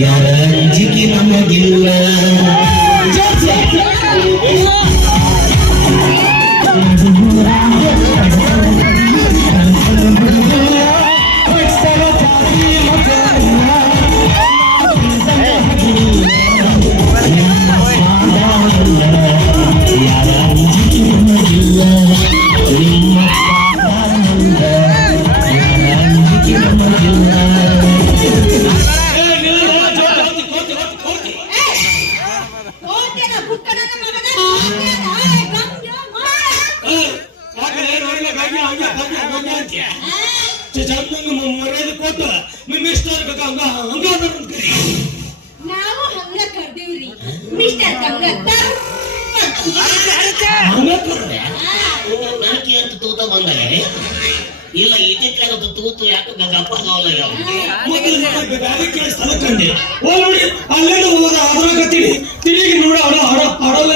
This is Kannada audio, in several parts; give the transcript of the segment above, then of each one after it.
ಯಾರ ಅಂಜಿಕೆ ನಮಗಿಲ್ಲ ನಾವು ಹಂಗ ಕರ್ದೀವ್ರಿ ಮಿಸ್ಟರ್ ಗಂಗತ್ತ ನನಗೆ ಅಂತ ತೂತ ಬಂದಾರೆ ಇಲ್ಲ ಇದಕ್ಕಾಗತ್ತ ತೂತು ಯಾಕೆ ಗಪ್ಪ ಸ್ಥಳಕ್ಕಂಡೆ ನೋಡಿ ಅಲ್ಲೇನು ಹೋದ ಅದ್ರಾಗ ತಿರುಗಿ ನೋಡ ಆಡೋಲ್ಲ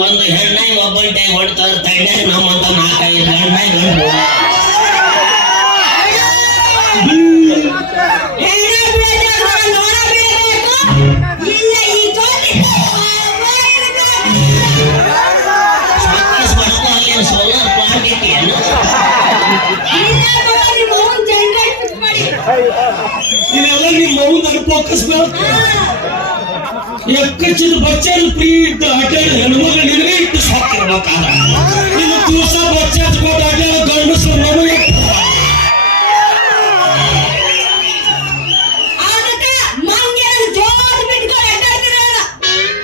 ಒಂದು ಹೆಣ್ಣಾಗಿ ಒಬ್ಬಂಟಾಗಿ ಹೊಡ್ತಾರ ತಂಡಾಗ ನಮ್ಮಂತ ನಾಲ್ಕೈದು ಹೆಣ್ಣಾಗಿ ಸೋಲಾರ್ ಪ್ಲಾಂಟ್ ಇದೆಲ್ಲ ನಿಮ್ಮ ಮೌನ ಫೋಕಸ್ ಎಕ್ಕಚ್ಚಿದ ಬಚ್ಚಲು ಫ್ರೀ ಇಟ್ಟು ಅಡ್ಡಾಡ ಹೆಣ್ಮಗ ನಿನಗೆ ಇಟ್ಟು ಸಾಕಿರ್ಬೇಕಾದ ಇನ್ನು ದಿವಸ ಬಚ್ಚ ಹಚ್ಕೊಂಡು ಅಡ್ಡಾಡ ಗಂಡಸರು ನಮಗೆ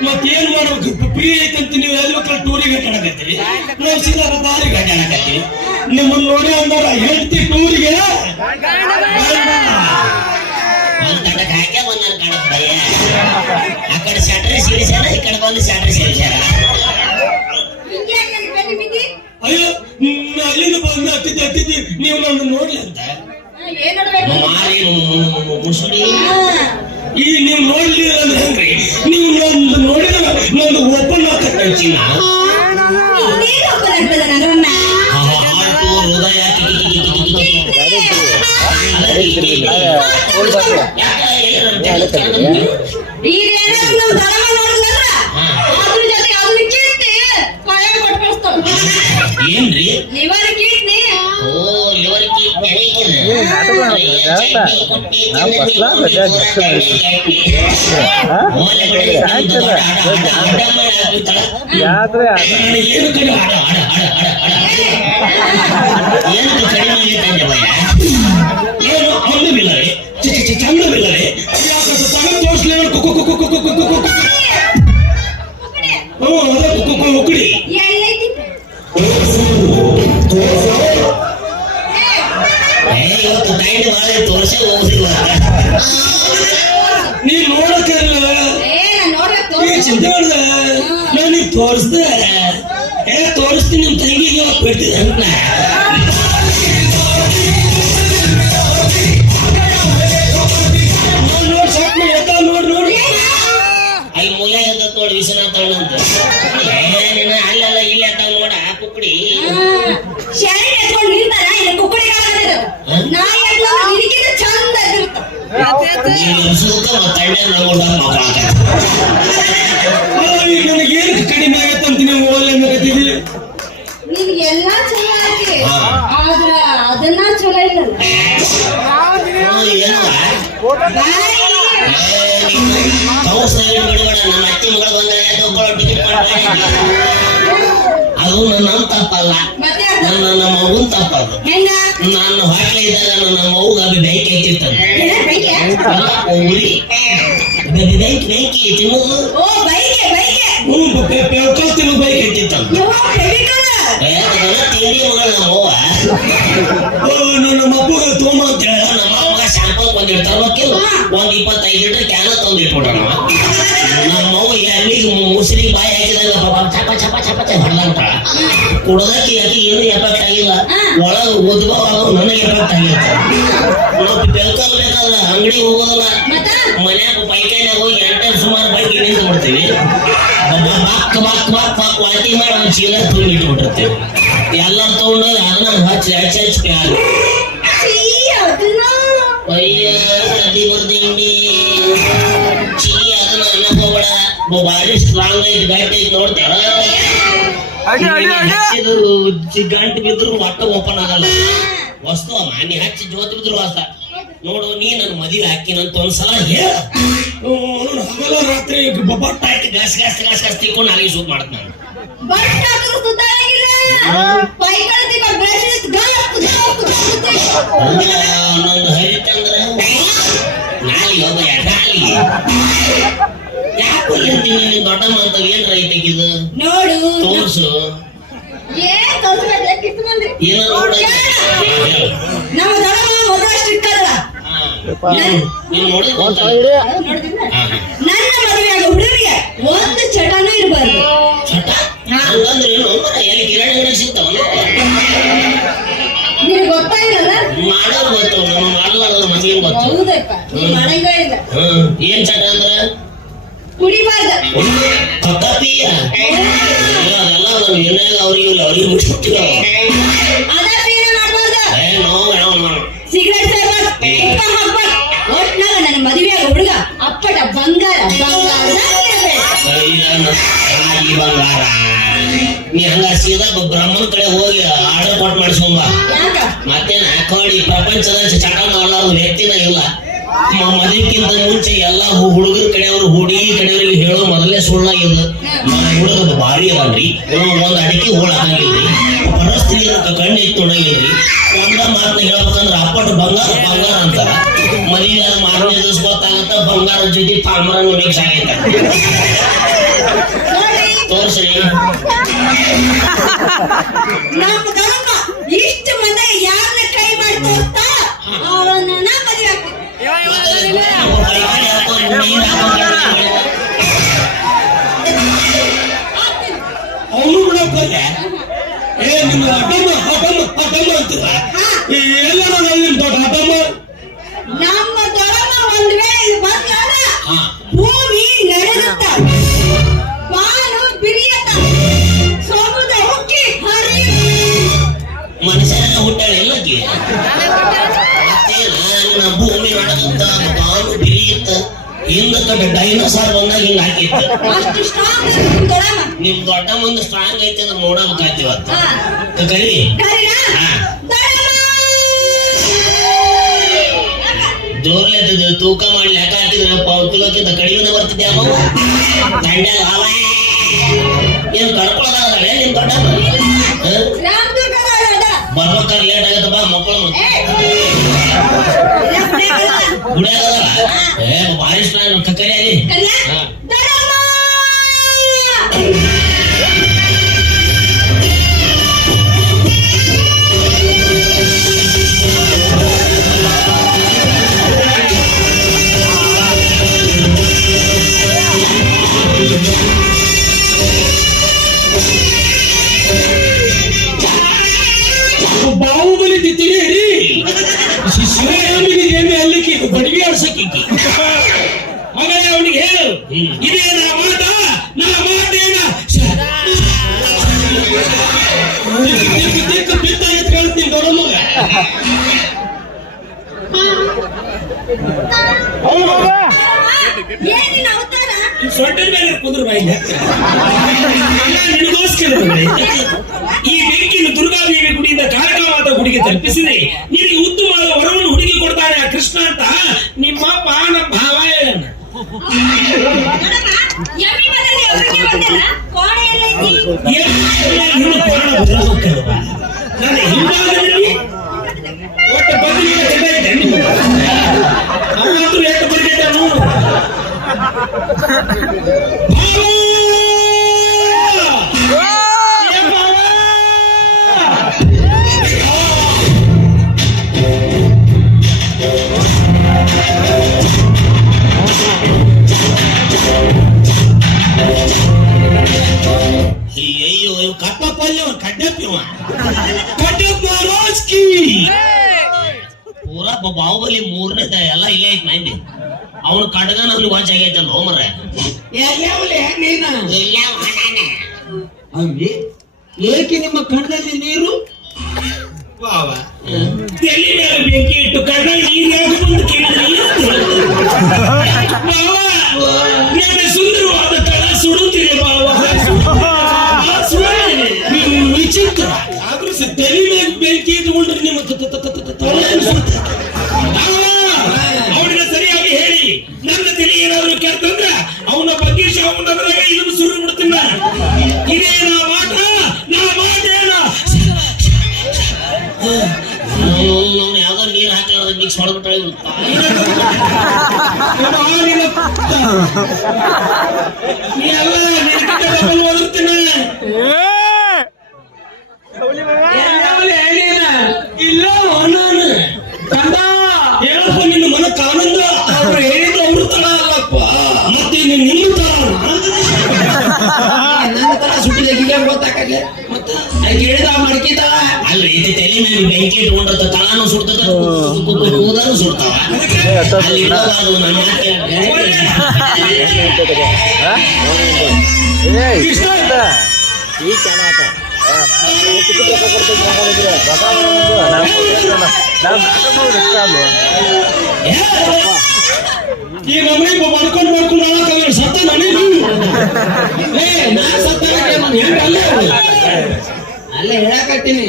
ಮತ್ತೇನ್ ಮಾಡ್ಬೇಕು ಫ್ರೀ ಐತಂತ ನೀವು ಹೆಣ್ಮಕ್ಳು ಟೂರಿಗೆ ಅಡ್ಡಾಡಕತ್ತೀರಿ ನಾವು ಸೀದಾ ಬಾರಿಗೆ ಅಡ್ಡಾಡಕತ್ತೀವಿ ನಿಮ್ಮನ್ನ ನೋಡಿ ಅಂದಾರ ಹೆಂಡತಿ ಟೂರಿಗೆ ಅಕಡೆ ಸ್ಯಾಟ್ರೆ ಸಿಡಿಸ್ಯಾರ ಈ ಕಡೆ ಬಂದು ಸ್ಯಾಟ್ರೆ ಸಿಡಿಸ್ಯಾರ ಅಯ್ಯೋ ಅಲ್ಲಿಂದ ಬಂದು ಹತ್ತಿದ್ದಿ ನೀವು ನನ್ನ ನೋಡ್ಲಿ ಅಂತ ಮಾರಿ ಮುಸುಡಿ ಈ ನೀವು ನೋಡ್ಲಿ ಅಂದ್ರೆ ಹೆಂಗ್ರಿ ನೀವು ನನ್ನ ನೋಡಿದ್ರೆ ನಂದು ಓಪನ್ ಆಗ್ತೈತಿ ಹೃದಯ ಏನ್ರಿ ಲಿವರ್ ಕಿಡ್ನಿ ಚಂದವಿಲ್ಲರೆ ತೋರಿಸ್ಲಿ ಉಕ್ಕಡಿ ಇವತ್ತು ಟೈಟ್ ಮಾಡಿ ತೋರಿಸಿ ಹೋಗುದಿಲ್ಲ ನೀ ನೋಡಕ್ಕಿಲ್ಲ ಚಿಂತೆ ಮಾಡ್ದ ನಾನು ತೋರಿಸ್ದೆ ತೋರಿಸ್ತೀನಿ ನಿಮ್ ತಂಗಿಗೆ ಬಿಡ್ತೀನಿ ಅಂತ ನೋಡಿ ಸಾಕ್ ನೋಡಿ ನೋಡಿ ಅಲ್ಲಿ ಮೂಲ ಅಂತ ನೋಡಿ ವಿಶ್ವನಾಥ ಅಂತ ಅಲ್ಲೆಲ್ಲ ಇಲ್ಲ ಅಂತ ನೋಡ ಕುಕ್ಕಡಿ ನನಗೇನು ಕಡಿಮೆ ಆಗತ್ತಂತ ನೀವು ಓದಲೇಬೇಕಾಗ್ತಿದ್ದೀವಿ ನಿನ್ಗೆಲ್ಲ ಚಲೋ ಆಗಿ ಆದ್ರ ಅದನ್ನ ಚಲೋ ಇಲ್ಲಲ್ಲ ನಮ್ಮ ಅತ್ತಿ ಮಗಳು ಬಂದ್ರೆ ಟಿಕೆಟ್ ಅದು ನನ್ನ ತಪ್ಪಲ್ಲ ನನ್ನ ಮಗುನ್ ತಪ್ಪಲ್ಲ ನಾನು ಹೊಟ್ಟೆ ಇದ್ದಾಗ ನನ್ನ ಮಗುಗ ಬೆಂಕಿ ಹಚ್ಚಿರ್ತಾನೆ ಉರಿ ಬೆಂಕಿ ತಿನ್ನೋದು ತಿನ್ನು ಬೈಕ್ ಹಚ್ಚಿರ್ತಾನೆ ತಿಂಡಿ ಮಗಳ ನಮ್ಮವ್ವ ನನ್ನ ಮಗುಗ ತೋಮ ಅಂತ ಹೇಳ ನಮ್ಮ ಮಗ ಶಾಂಪಲ್ ಬಂದಿರ್ತಾರಕ್ಕಿಲ್ಲ 125 ಲೀಟರ್ ಕ್ಯಾನ ತಂದಿಟ್ಬಿಟ್ಟ ನಮ್ಮವ್ವ ಎಲ್ಲಿಗೆ ಮುಸ್ರಿ ಬಾಯಿ ಹಾಕಿದ ಚಪ ಚಪ ಚಪ ಚಪ ಹೊಡ್ಲಾಗ್ತಾಳ ಕುಡದಕ್ಕೆ ಯಾಕೆ ಏನು ಎಫೆಕ್ಟ್ ಆಗಿಲ್ಲ ಒಳಗ ಉದ್ಭವ ಆಗೋದು ನನಗೆ ಎಫೆಕ್ಟ್ ಆಗಿರುತ್ತೆ ಮತ್ತೆ ಬೆಳ್ಕಲ್ ಬೇಕಾದ್ರೆ ಅಂಗಡಿ ಹೋಗೋದಲ್ಲ ಮನ್ಯಾಗ ಪೈಕಾನ್ಯಾಗ ಹೋಗಿ ಎಂಟು ಸುಮಾರು ಬೈಕ್ ನಿಂತು ಬಿಡ್ತೀವಿ ಬಾಕ್ ಬಾಕ್ ಬಾಕ್ ಬಾಕ್ ವಾಟಿ ಮಾಡಿ ಒಂದು ಚೀಲ ತುಂಬ ಇಟ್ಬಿಟ್ಟಿರ್ತೀವಿ ಎಲ್ಲ ತಗೊಂಡು ಅದನ್ನ ಹಚ್ಚಿ ಹಚ್ಚಿ ಹಚ್ಚಿ ಪ್ಯಾಲ್ ಅಯ್ಯ ನದಿ ಬರ್ದಿಂಡಿ ಚೀ ಅದನ್ನ ಅನ್ನಕ್ ಹೋಗ್ಬೇಡ ಭಾರಿ ಸ್ಟ್ರಾಂಗ್ ಐತಿ ಗಟ್ಟಿ ಐತಿ ನೋಡ್ತಾಳ ಗಂಟು ಬಿದ್ರು ಒಟ್ಟ ಓಪನ್ ಆಗಲ್ಲ ವಸ್ತು ನೀ ಹಚ್ಚಿ ಜೋತ್ ಬಿದ್ರು ವಾಸ ನೋಡು ನೀ ನನ್ನ ಮದುವೆ ಹಾಕಿನಂತ ಒಂದ್ಸಲ ಹೇಳ ಹಗಲ ರಾತ್ರಿ ಬೊಟ್ಟ ಹಾಕಿ ಗ್ಯಾಸ್ ಗ್ಯಾಸ್ ಗ್ಯಾಸ್ ಗ್ಯಾಸ್ ತಿಕ್ಕೊಂಡು ನಾಳೆ ಶೂಟ್ ಮಾಡ್ತ ನಾನು ನಂದು ಹರಿತಂದ್ರ ನಾಳೆ ಹೋಗ ಯಾಕೆ ಯಾಕೆ ದೊಡ್ಡಮ್ಮ ಅಂತ ಏನ್ ರೈತಗಿದು ನೋಡು ತೋರ್ಸು ಏನ ನಮ್ಮ ದೊಡ್ಡಮ್ಮ ಮೊದಲು ಸ್ಟ್ರಿಕ್ಟ್ ಅಲ್ಲ ನೀನ್ ನೋಡಿದ್ ನನ್ನ ಮದುವೆಯಾಗ ಹುಡುಗರಿಗೆ ಒಂದು ಚಟನೂ ಇರಬಾರ್ದು ಚಟ ಹಂಗಂದ್ರೆ ಏನು ಎಲ್ಲಿ ಕಿರಾಣಿ ಸಿಗ್ತಾವ ನಿನಗೆ ಗೊತ್ತಾಗಿಲ್ಲ ಮಾಡೋರು ಗೊತ್ತು ನಮ್ಮ ಮಾಡಲಾರ ಮದುವೆ ಗೊತ್ತು ಹೌದಪ್ಪ ಮಾಡಂಗ ಇಲ್ಲ ಏನ್ ಚಟ ಅಂದ್ರ ಕುಡಿಬಾರ್ದು ಕಪ್ಪಿಯ ಅದೆಲ್ಲ ಏನಾಗ ಅವ್ರಿಗೆ ಬಿಟ್ಬಿಟ್ಟಿಲ್ಲ ಅದನ್ನ ಮಾಡ್ಬಾರ್ದು ನೋ ಸಿಗರೇಟ್ ಸೇರ್ಬಾರ್ದು ಒಟ್ನಾಗ ನನ್ನ ಮದುವೆಯಾಗ ಹುಡುಗ ಅಪ್ಪಟ ಬಂಗಾರ ಬಂಗಾರ ನೀ ಹಂಗ ಸೀದಾ ಬ್ರಹ್ಮನ ಕಡೆ ಹೋಗಿ ಆರ್ಡರ್ ಕೊಟ್ಟು ಮಾಡಿಸ್ಕೊಂಬ ಮತ್ತೇನ ಹಾಕೋಡಿ ಪ್ರಪಂಚದ ಚಟ ಮಾಡಲಾರ್ದು ವ್ಯಕ್ತಿನ ಇಲ್ಲ ಮದುವೆಕ್ಕಿಂತ ಮುಂಚೆ ಎಲ್ಲಾ ಹುಡುಗರ ಕಡೆಯವರು ಹುಡುಗಿ ಕಡೆಯವ್ರಿಗೆ ಹೇಳೋ ಮೊದಲೇ ಸುಳ್ಳಾಗಿದ್ದು ಹುಡುಗದ ಭಾರಿ ಅದನ್ರಿ ಒಂದ್ ಅಡಿಕೆ ಹೋಳ ಹಾಕಿದ್ರಿ ಪರಸ್ತ್ರೀ ಕಣ್ಣು ಎತ್ತು ತೊಡಗಿದ್ರಿ ಒಂದ ಮಾತನ್ನ ಹೇಳ್ಬೇಕಂದ್ರ ಅಪ್ಪಟ ಬಂಗಾರ ಬಂಗಾರ ಅಂತಾರ ಮದುವೆ ಮಾರನೇ ದಿವಸ ಗೊತ್ತಾಗತ್ತ ಬಂಗಾರ ಜೊತೆ ಪಾಮರನ್ನು ಮಿಕ್ಸ್ ಆಗೈತ ತೋರ್ಸ್ರಿ ಇಷ್ಟು ಮಂದಿ ಯಾರನ್ನ ಕೈ ಮಾಡಿ ತೋರ್ತಾ ಅವರನ್ನ ಮದುವೆ ಅವನು ಬಿಡೋಕಲ್ಲ ಏ ನಿಮ್ಮ ಅಡ್ಡಮ್ಮ ಅಡ್ಡಮ್ಮ ಅಡ್ಡಮ್ಮ ಅಂತೀರ ಎಲ್ಲ ನಿಮ್ ದೊಡ್ಡ ಅಡ್ಡಮ್ಮ ನಮ್ಮ ದೊಡ್ಡಮ್ಮ ಒಂದ್ ವೇಳೆ ಬಂದಾಗ ಭೂಮಿ ನಡೆಯುತ್ತ ಬಾನು ಬಿರಿಯತ್ತ ಸಮುದ್ರ ಹುಕ್ಕಿ ಹರಿ ಮನುಷ್ಯನ ಹುಟ್ಟಾಳ ಎಲ್ಲಕ್ಕೆ ನನ್ನ ಭೂಮಿ ನಡೆಯುತ್ತ ಬಾನು ಬಿರಿಯುತ್ತ ಹಿಂದ ಕಡೆ ಡೈನೋಸಾರ್ ಬಂದಾಗ ಹಿಂಗ ಹಾಕಿತ್ತು ಅಷ್ಟು ಸ್ಟ್ರಾಂಗ್ ದೊಡ್ಡಮ್ಮ ನಿಮ್ ದೊಡ್ಡ ಮುಂದೆ ಸ್ಟ್ರಾಂಗ್ ಐತಿ ಅಂದ್ರೆ ನೋಡಬೇಕಾಯ್ತಿವತ್ತ ಕರಿ ಜೋರ್ಲೆ ತೂಕ ಮಾಡಿ ಲೆಕ್ಕ ಹಾಕಿದ್ರೆ ಕಿಲೋಕ್ಕಿಂತ ಕಡಿಮೆ ಬರ್ತಿದ್ದೆ ಅಮ್ಮ ದಂಡ್ಯಾಗ ಅವ ಏನ್ ಕರ್ಕೊಳ್ಳೋದಾಗಲ್ಲ ನಿಮ್ ದೊಡ್ಡ ಬರ್ಬೇಕಾದ್ರೆ ಲೇಟ್ ಆಗತ್ತ ಬಾ ಮಕ್ಕಳು ಗುಡಿಯಾಗಲ್ಲ ಏ ಭಾರಿ ಸ್ಟ್ರಾಂಗ್ ಕರಿ ಅಲ್ಲಿ ಬಾಹುಬಲಿ ತಿಳಿ ಶಿವನಿಗೆ ಏಮೆ ಅಲ್ಲಿಕ್ಕೆ ಬಡಿಗೆ ಆಡ್ಸಕ್ಕೆ ಹಾಗಾದ್ರೆ ಅವನಿಗೆ ಹೇಳು ಇದೇ ನಾ ಮಾತ ಮಾತೇನ ದಿಕ್ಕು ಬಿದ್ದಾಗಿ ಕಾಣ್ತೀನಿ ದೊಡ್ಡಮ್ಮಗ ಸೊಂಟದ ಮೇಲೆ ಕುದುರು ಬಾಯಿ ನಿನಗೋಸ್ಕರ ಈ ಬೆಂಕಿನ ದುರ್ಗಾದೇವಿ ಗುಡಿಯಿಂದ ಕಾಳಕಾಮಾತ ಗುಡಿಗೆ ತಲುಪಿಸಿದೆ ನಿನಗೆ ಉತ್ತಮವಾದ ವರವನ್ನು ಹುಡುಗಿ ಕೊಡ್ತಾನೆ ಆ ಕೃಷ್ಣ ಅಂತ ನಿಮ್ಮಪ್ಪ ನಮ್ಮ ಭಾವ ಹೇಳಣ್ಣ ನನ್ನ ಹಿಂಭಾಗದಲ್ಲಿ ಒಟ್ಟು ಬದಲಿಗೆ ಚೆನ್ನಾಗಿದೆ ಅವತ್ತು ಎಷ್ಟು ಬರ್ತಿದ್ದ ನೋಡು ಅಯ್ಯೋ ಇವ್ ಕಟ್ಟಪ್ಪಲ್ಲಿ ಅವ್ನು ಕಡ್ಡಪ್ಪ ಇವ ಕಡ್ಡಪ್ಪ ಮಹಾರಾಜ್ ಕಿ ಪೂರಾ ಬಾಹುಬಲಿ 3ನೇದ ಎಲ್ಲ ಇಲ್ಲೇ ಐತ್ ಮಂದಿ ಅವನು ಕಡ್ಗ ನಮ್ಗೆ ವಾಚ್ ಆಗೈತಲ್ಲ ಹೋಮರ ಅಂಬಿ ಏಕೆ ನಿಮ್ಮ ಕಣ್ಣಲ್ಲಿ ನೀರು ತಲೆ ಮೇಲೆ ಬೆಂಕಿ ಇಟ್ಟು ಕಣ್ಣ ನೀರು ಯಾಕೆ ಬಂದು ನನ್ನ ಸುಂದರವಾದ ತಳ ಸುಡುತ್ತಿದೆ ಬಾವ ವಿಚಿತ್ರ ಆದ್ರೂ ತಲೆ ಮೇಲೆ ಬೆಂಕಿ ಇಟ್ಟುಕೊಂಡ್ರೆ ನಿಮ್ಮ ಅವನಿಗೆ ಸರಿಯಾಗಿ ಹೇಳಿ ನನ್ನ ತಲೆ ಏನಾದ್ರು ಕೇಳ್ತಂದ್ರ ಅವನ ಬಗ್ಗೆ ಅವನದ್ರಾಗ ಇದನ್ನು ಸುರು ಬಿಡ್ತೀನ ಇದೇ ನಾ ಮಾಟ ಏನ ಯಾವ್ದಾರು ನೀರು ಹಾಕಿ ಮಿಕ್ಸ್ ಮಾಡ್ಬಿಟ್ಟಾಳೆ ಓದಿರ್ತೀನಿ ಇಲ್ಲ ನಾನು ಕಂದ ಹೇಳಪ್ಪ ನಿನ್ನ ಮನಕ್ಕೆ ಆನಂದ ಅವ್ರು ಹೇಳಿದ್ರು ಅವ್ರ ತರ ಅಲ್ಲಪ್ಪ ಮತ್ತೆ ನಿನ್ನ ತರ ನನ್ನ ತರ ಸುಟ್ಟಿದ ಗೊತ್ತಾಗಲ್ಲ ಹೇಳಿದ ಮಡಕಿದ ಅಲ್ರಿ ಇದು ತಲೆ ಮೇಲೆ ಬೆಂಕಿ ಇಟ್ಕೊಂಡಂತ ತಳಾನು ಸುಡ್ತದ ಕೂದಲು ಸುಡ್ತಾವ ಅಲ್ಲಿ ಇಡಬಾರ್ದು ನನ್ನ ಈ ನಮ್ಮನೆ ಮಾಡ್ಕೊಂಡು ಸತ್ತ ನನಗೆ ಅಲ್ಲ ಹೇಳಕತ್ತೀನಿ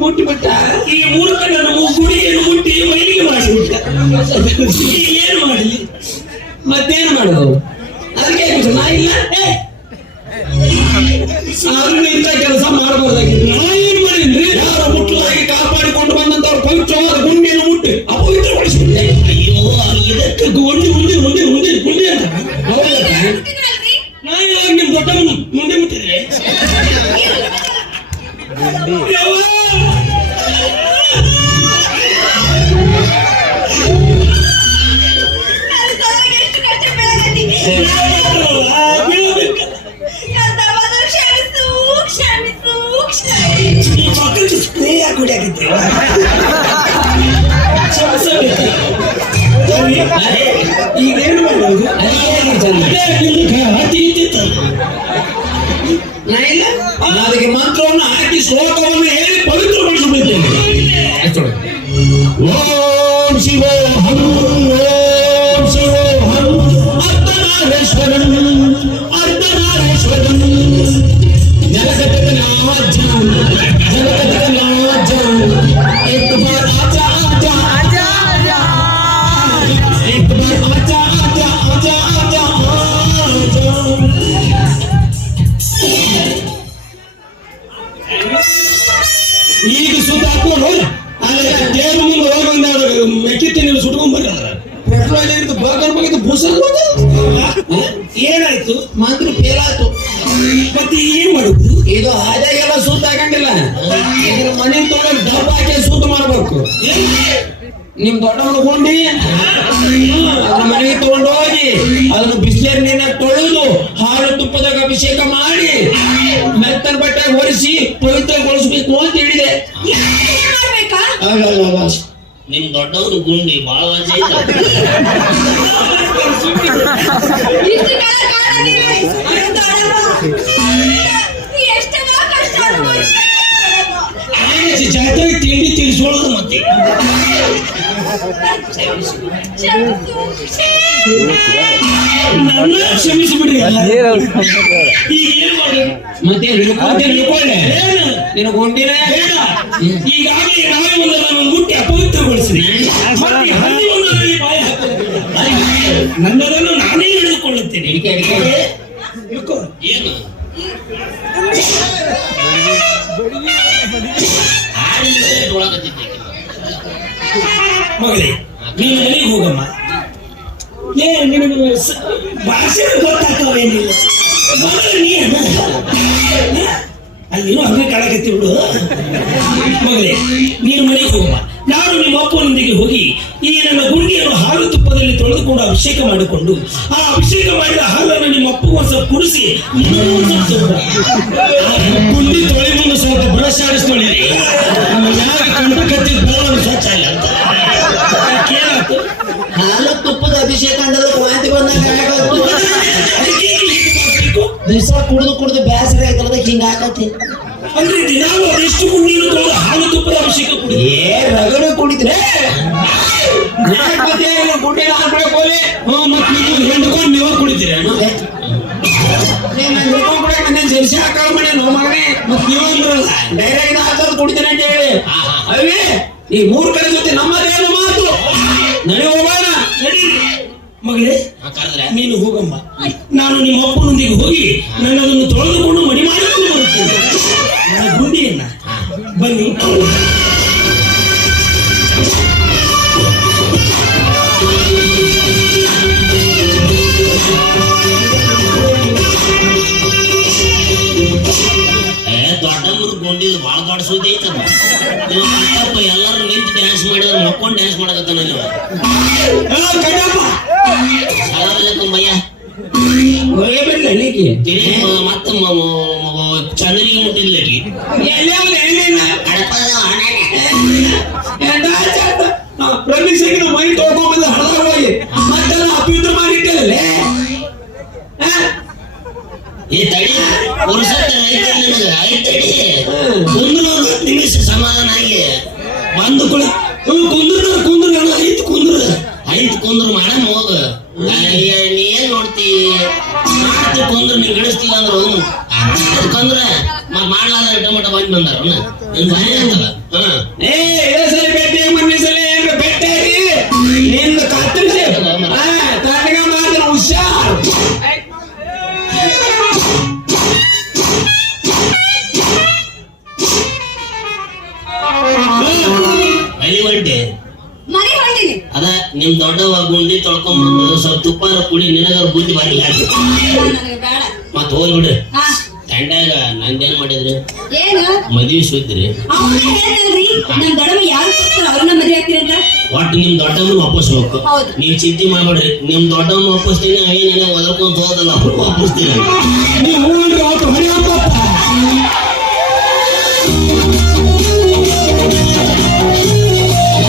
ಮುಟ್ಟಿ ಬಿಟ್ಟ ಈ ಮೂರು ನನ್ನ ಗುಡಿಯನ್ನು ಮುಟ್ಟಿ ಮೈಲಿಗೆ ಮಾಡಿಬಿಟ್ಟ ಏನು ಮಾಡಲಿ ಮತ್ತೇನು ಮಾಡೋದು ಅದಕ್ಕೆ ನಾ ಇಲ್ಲ ಅವ್ರನ್ನ ಇಂಥ ಕೆಲಸ ಮಾಡಬಹುದಾಗಿತ್ತು ನಾ ಏನ್ ಮಾಡಿದ್ರಿ ಯಾರ ಮುಟ್ಟಲಾಗಿ ಕಾಪಾಡಿಕೊಂಡು ಬಂದಂತವ್ರ ಪವಿತ್ರವಾದ ಗುಂಡಿಯನ್ನು ಮುಟ್ಟಿ ಅಪವಿತ್ರಗೊಳಿಸಿಬಿಟ್ಟೆ ಅಯ್ಯೋ ಇದಕ್ಕೆ ಗುಂಡಿ ಮುಂದೆ ಮುಂದೆ ಮುಂದೆ ಮುಂದೆ ಅಂತ ನಾ ಇವಾಗ ನಿಮ್ ದೊಡ್ಡ ಮುಂದೆ ಮುಟ್ಟಿದ್ರೆ ಮಕ್ಕಳಿಗೆ ಸ್ಪ್ರೇ ಹಾಕಿ ಈಗೇನು ಮಾಡೋದು ನಾ ಇಲ್ಲ ಅದಕ್ಕೆ ಮಂತ್ರವನ್ನು ಹಾಕಿ ಶ್ಲೋಕವನ್ನು ಹೇಳಿ ಪವಿತ್ರಗೊಳಿಸಬೇಕೇನೆ ಓಂ ಶಿವೋಹಂ ಓಂ ಶಿವೋಹಂ ಅರ್ಧನಾರೇಶ್ವರಂ ಅರ್ಧನಾರೇಶ್ವರಂ जगतनाथ एक बार आजा आजा आजा आजा एक बार आजा आजा आजा आजा आजा ಈಗ ಸುತ್ತ ಹಾಕೊಂಡು ಅಲ್ಲಿ ದೇವ್ರ ಮುಂದೆ ಹೋಗಿ ಬಂದ ಮೆಕ್ಕಿತ್ತು ನೀವು ಸುಟ್ಕೊಂಡ್ ಬರ್ರಿ ಪೆಟ್ರೋಲ್ ಇರ್ತು ಬರ್ಗರ್ ಬಗ್ಗೆ ಬೂಸಲ್ ಏನಾಯ್ತು ಮಂತ್ರ ಫೇಲ್ ಆಯ್ತು ಮತ್ತೆ ಏನ್ ಮಾಡುದು ಇದು ಹಾದಾಗೆಲ್ಲ ಸುತ್ತ ಹಾಕಂಗಿಲ್ಲ ಇದ್ರ ಮನೆ ತೊಗೊಂಡು ಡಬ್ಬ ಹಾಕಿ ಸುತ್ತ ಮಾಡ್ಬೇಕು ನಿಮ್ ದೊಡ್ಡ ಹುಡುಕೊಂಡಿ ಅದ್ರ ಮನೆಗೆ ತಗೊಂಡು ಹೋಗಿ ಅದನ್ನು ಬಿಸಿಲೇರ್ ನೀರಾಗ ತೊಳೆದು ಹಾಲು ತುಪ್ಪದಾಗ ಅಭಿಷೇಕ ಮಾಡಿ ಮೆತ್ತನ ಬಟ್ಟೆ ಒರೆಸಿ ಪವಿತ್ರಗೊಳಿಸ್ಬೇಕು ಅಂತ ಹೇಳಿದೆ ನಿಮ್ ದೊಡ್ಡವರು ಗುಂಡಿ ಬಹಳ ವಾಸಿ ಜಾತ್ರೆ ತಿಂಡಿ ತಿರ್ಸೋಳದು ಮತ್ತೆ ನನ್ನ ಕ್ಷಮಿಸಿಬಿಡ್ರಿ ಈಗ ಏನ್ ಮಾಡಿ ಮತ್ತೆ ಹಿಡ್ಕೊಂಡೆ ನಿನಗೆ ಹೊಂದಿನ ಈಗಾಗಲೇ ನಾವೇ ಒಂದನ್ನು ಮುಟ್ಟಿ ಅಪವಿತ್ರಗೊಳಿಸಿದೆ ಮತ್ತೆ ಹಲ್ಲಿ ಒಂದರಲ್ಲಿ ಬಾಯಿ ಹಾಕುತ್ತಿಲ್ಲ ನನ್ನದನ್ನು ನಾನೇ ಹಿಡಿದುಕೊಳ್ಳುತ್ತೇನೆ ಏನು ಮಗಳೇ ನೀನು ಮನೆಗೆ ಹೋಗಮ್ಮ ನಿನಗೆ ಭಾಷೆ ಗೊತ್ತಾಗ್ತವೇನಿಲ್ಲ ಮಗಳು ನೀನು ಅಲ್ಲಿನೂ ಹಂಗೆ ಕಾಣಕತ್ತಿ ಬಿಡು ಮಗಳೇ. ನೀನು ಮನೆಗೆ ಹೋಗಮ್ಮ. ನಾನು ನಿಮ್ಮ ಅಪ್ಪನೊಂದಿಗೆ ಹೋಗಿ ಈ ನನ್ನ ಗುಂಡಿಯನ್ನು ಹಾಲು ತುಪ್ಪದಲ್ಲಿ ತೊಳೆದುಕೊಂಡು ಅಭಿಷೇಕ ಮಾಡಿಕೊಂಡು ಆ ಅಭಿಷೇಕ ಮಾಡಿದ ಹಾಲನ್ನು ನಿಮ್ಮ ಅಪ್ಪಗೂ ಒಂದು ಸ್ವಲ್ಪ ಕುಡಿಸಿ ಗುಂಡಿ ತೊಳೆ ಮುಂದೆ ಸ್ವಲ್ಪ ಬ್ರಷ್ ಆಡಿಸ್ಕೊಳ್ಳಿ. ಯಾಕೆ ಕಂಡು ಕತ್ತಿ ಬೆಳವಣಿಗೆ ಸ್ವಚ್ಛ ಇಲ್ಲ ಅಂತ ಕೇಳಾತು. ಹಾಲು ತುಪ್ಪದ ಅಭಿಷೇಕ ಅಂದ್ರೆ ವಾಂತಿ ಬಂದಂಗ ದಿವಸ ಕುಡಿದು ಬ್ಯಾಸರ ಆಯ್ತಲ್ಲ ಹಿಂಗ ಆಕತಿ. ಅಂದ್ರೆ ದಿನಾಲು ಅದೆಷ್ಟು ಗುಂಡಿಯನ್ನು ತೊಳೆದು ಹಾಲು ತುಪ್ಪದ ಅಭಿಷೇಕ ಕುಡಿ ರಗಡೆ ಕುಡಿದ್ರೆ ಗುಂಡಿ ಹಾಕ್ಬೇಕು. ಮತ್ತೆ ನೀವು ಹೆಂಡ್ಕೊಂಡು ನೀವು ಕುಡಿತೀರ ಜರ್ಸಿ ಹಾಕಳ ಮನೆ ನೋ ಮಗನೇ. ಮತ್ ನೀವಂದ್ರಲ್ಲ ಡೈರೆಕ್ಟ್ ಹಾಕೋದು ಕುಡಿತೀನಿ ಅಂತ ಹೇಳಿ ಅವೇ ಈ ಮೂರ್ ಕಡೆ ಜೊತೆ ನಮ್ಮದೇನು ಮಾತು. ನಡಿ ಹೋಗೋಣ. ನಡಿ ಮಗಳೇ, ನೀನು ಹೋಗಮ್ಮ. ನಾನು ನಿಮ್ಮ ಅಪ್ಪನೊಂದಿಗೆ ಹೋಗಿ ನನ್ನದನ್ನು ತೊಳೆದುಕೊಂಡು ಮಡಿ ಮಾಡಿಕೊಂಡು ಬರುತ್ತೇನೆ ನನ್ನ ಗುಂಡಿಯನ್ನ. ಬನ್ನಿ. ದೊಡ್ಡಮ್ಮರು ಗೊಂಡಿದ್ದು ಭಾಳ ದೊಡ್ಡ ಸುದ್ದಿ ಐತದ. ಅಕ್ಕಪ್ಪ ಎಲ್ಲರೂ ನಿಂತು ಡ್ಯಾನ್ಸ್ ಮಾಡಿದ್ರೆ ಮಕ್ಕೊಂಡು ಡ್ಯಾನ್ಸ್ ಮಾಡಕತ್ತಾನ ಭಯ್ಯ. ಮತ್ತ ಚಂದ್ರಿಗೆ ಮುಟ್ಟಿದ್ಲ ಪ್ರಮಿಸಿಗೆ ಮೈ ತೊಳ್ಕೊಂಡ್ಬಂದ ಹಳದಾಗ ಹೋಗಿ ಮತ್ತೆಲ್ಲ ಅಪವಿತ್ರ ಮಾಡಿಟ್ಟಲ್ಲ. ಈ ತಡಿ ಪುರುಷತ್ತ ತಡಿ ಕುಂದ್ರು 10 ನಿಮಿಷ ಸಮಾಧಾನ ಆಗಿ ಬಂದು ಕುಳ ಕುಂದ್ರು ಐತ್ ಕುಂದ್ರು ಮಾಡಮ್ ಹೋಗ. ನೀ ಏನ್ ನೋಡ್ತಿ ಮಾಡ್ತಿ ಕುಂದ್ರು ನೀ ಗಿಡಿಸ್ತಿಲ್ಲ ಅಂದ್ರು ಕುಂದ್ರ ಮಾಡ್ಲಾದ ಟೊಮೆಟೊ ಬಂದ್ ಬಂದಾರ ನನ್ ಭಾರಿ ಅಂತಲ್ಲ. ಸರಿ ಭೇಟಿ ಮೊನ್ನೆ ಸಲ ಭೇಟಿ ನಿಂದ ಕತ್ತರಿಸಿ ತಣ್ಣಗ ಮಾತ್ರ ಹುಷಾರ್. ಅಳಿವಂಟೆ ಮನೆ ಹೊಂಟಿನಿ. ಅದ ನಿಮ್ ದೊಡ್ಡವ ಗುಂಡಿ ತೊಳ್ಕೊಂಡ್ಬಂದು ಸ್ವಲ್ಪ ತುಪ್ಪಾರ ಕುಡಿ ನಿನಗ ಬುದ್ಧಿ ಬಾರಿ ಹಾಕಿ ನನಗೆ ಬೇಡ. ಮತ್ ಹೋಗ್ಬಿಡ್ರಿ. ಹಾ ತಂಡ್ಯಾಗ ನಂದೇನ್ ಮಾಡಿದ್ರಿ ಏನು ಮದ್ವಿ ಸುದ್ರಿ. ಅವ್ನ ಹೇಳ್ತಲ್ರಿ ನಮ್ ದೊಡ್ಡಮ್ಮ ಯಾರು ಅವ್ರನ್ನ ಮದುವೆ ಆಗ್ತೀರಿ ಅಂತ. ಒಟ್ಟು ನಿಮ್ ದೊಡ್ಡಮ್ಮನ ವಾಪಸ್ಬೇಕು. ಹೌದು. ನೀವ್ ಚಿಂತೆ ಮಾಡ್ಬೇಡ್ರಿ. ನಿಮ್ ದೊಡ್ಡಮ್ಮ ವಾಪಸ್ತೀನಿ ಅವೇನೇನ ಒದರ್ಕೊಂತ ಹೋದಲ್ಲ ಅವ್ರು ವಾಪಸ್ತೀನಿ. ನೀವು